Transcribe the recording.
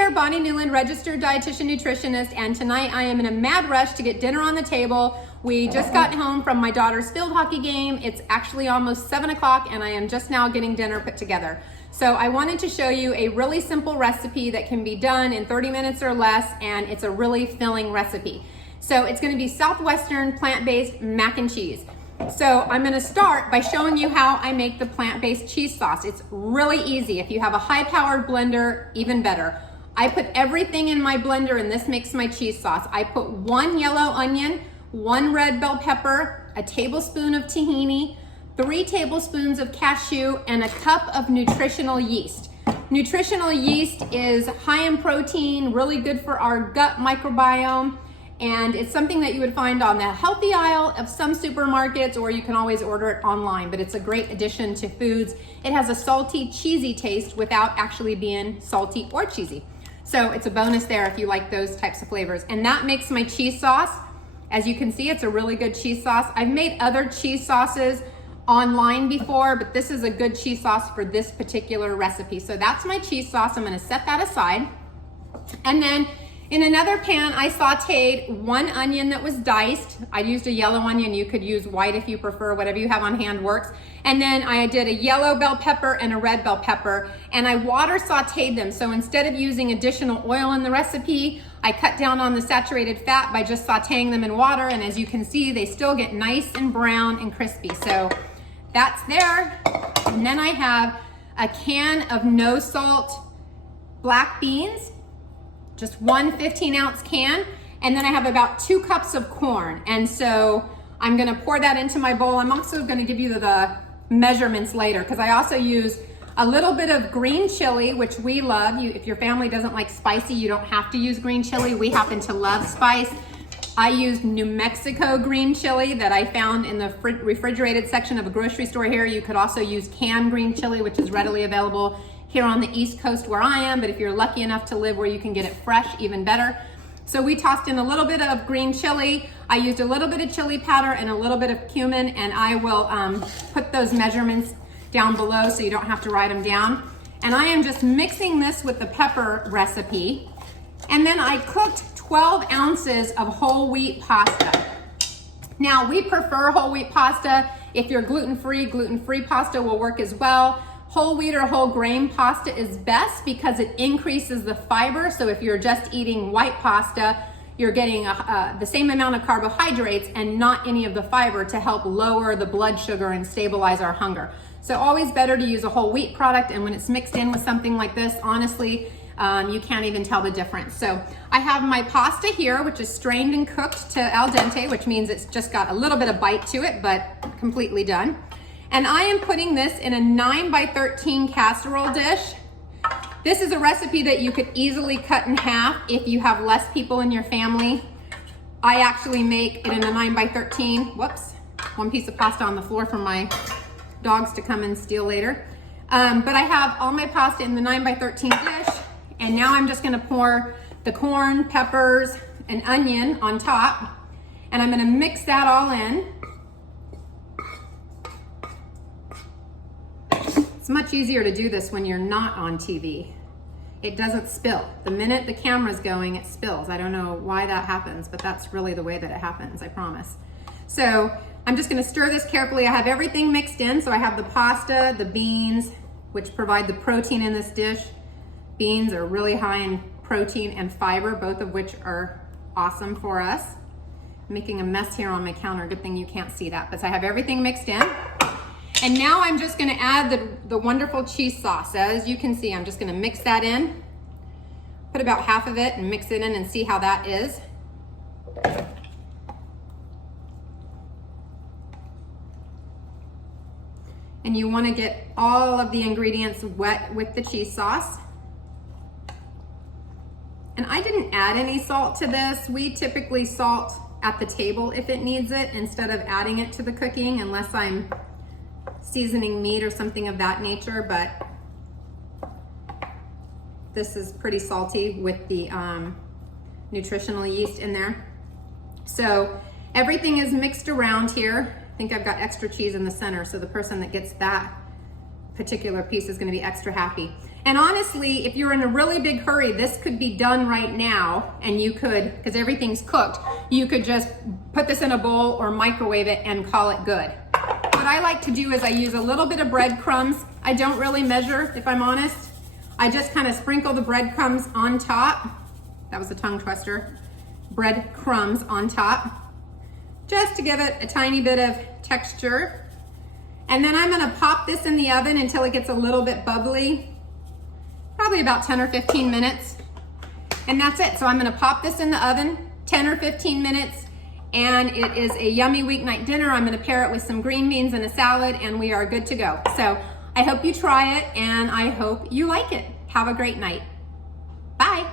there, Bonnie Newland, registered dietitian nutritionist, and tonight I am in a mad rush to get dinner on the table. We just got home from my daughter's field hockey game. It's actually almost 7 o'clock and I am just now getting dinner put together. So I wanted to show you a really simple recipe that can be done in 30 minutes or less, and it's a really filling recipe. So it's gonna be Southwestern plant-based mac and cheese. So I'm gonna start by showing you how I make the plant-based cheese sauce. It's really easy. If you have a high-powered blender, even better. I put everything in my blender and this makes my cheese sauce. I put 1 yellow onion, 1 red bell pepper, a tablespoon of tahini, 3 tablespoons of cashew, and a cup of nutritional yeast. Nutritional yeast is high in protein, really good for our gut microbiome. And it's something that you would find on the healthy aisle of some supermarkets, or you can always order it online, but it's a great addition to foods. It has a salty, cheesy taste without actually being salty or cheesy. So it's a bonus there if you like those types of flavors. And that makes my cheese sauce. As you can see, it's a really good cheese sauce. I've made other cheese sauces online before, but this is a good cheese sauce for this particular recipe. So that's my cheese sauce. I'm gonna set that aside. And then in another pan, I sauteed 1 onion that was diced. I used a yellow onion. You could use white if you prefer, whatever you have on hand works. And then I did a yellow bell pepper and a red bell pepper, and I water sauteed them. So instead of using additional oil in the recipe, I cut down on the saturated fat by just sauteing them in water. And as you can see, they still get nice and brown and crispy. So that's there. And then I have a can of no salt black beans. Just 1 15-ounce can, and then I have about 2 cups of corn. And so I'm gonna pour that into my bowl. I'm also gonna give you the measurements later, because I also use a little bit of green chili, which we love. If your family doesn't like spicy, you don't have to use green chili. We happen to love spice. I used New Mexico green chili that I found in the refrigerated section of a grocery store here. You could also use canned green chili, which is readily available here on the East Coast where I am, but if you're lucky enough to live where you can get it fresh, even better. So we tossed in a little bit of green chili. I used a little bit of chili powder and a little bit of cumin, and I will put those measurements down below so you don't have to write them down. And I am just mixing this with the pepper recipe. And then I cooked 12 ounces of whole wheat pasta. Now we prefer whole wheat pasta. If you're gluten-free pasta will work as well. Whole wheat or whole grain pasta is best because it increases the fiber. So if you're just eating white pasta, you're getting the same amount of carbohydrates and not any of the fiber to help lower the blood sugar and stabilize our hunger. So always better to use a whole wheat product, and when it's mixed in with something like this, honestly, you can't even tell the difference. So I have my pasta here, which is strained and cooked to al dente, which means it's just got a little bit of bite to it, but completely done. And I am putting this in a 9x13 casserole dish. This is a recipe that you could easily cut in half if you have less people in your family. I actually make it in a 9x13. Whoops, 1 piece of pasta on the floor for my dogs to come and steal later. But I have all my pasta in the 9x13 dish, and now I'm just gonna pour the corn, peppers, and onion on top, and I'm gonna mix that all in. It's much easier to do this when you're not on TV. It doesn't spill. The minute the camera's going, it spills. I don't know why that happens, but that's really the way that it happens, I promise. So I'm just gonna stir this carefully. I have everything mixed in. So I have the pasta, the beans, which provide the protein in this dish. Beans are really high in protein and fiber, both of which are awesome for us. I'm making a mess here on my counter. Good thing you can't see that. But I have everything mixed in. And now I'm just gonna add the wonderful cheese sauce. As you can see, I'm just gonna mix that in, put about half of it and mix it in and see how that is. And you wanna get all of the ingredients wet with the cheese sauce. And I didn't add any salt to this. We typically salt at the table if it needs it, instead of adding it to the cooking, unless I'm seasoning meat or something of that nature, but this is pretty salty with the nutritional yeast in there. So everything is mixed around here. I think I've got extra cheese in the center, so the person that gets that particular piece is gonna be extra happy. And honestly, if you're in a really big hurry, this could be done right now, and you could, because everything's cooked, you could just put this in a bowl or microwave it and call it good. What I like to do is I use a little bit of breadcrumbs. I don't really measure, if I'm honest. I just kind of sprinkle the breadcrumbs on top. That was a tongue twister. Breadcrumbs on top, just to give it a tiny bit of texture. And then I'm gonna pop this in the oven until it gets a little bit bubbly, probably about 10 or 15 minutes. And that's it. So I'm gonna pop this in the oven, 10 or 15 minutes, and it is a yummy weeknight dinner. I'm gonna pair it with some green beans and a salad, and we are good to go. So I hope you try it, and I hope you like it. Have a great night. Bye.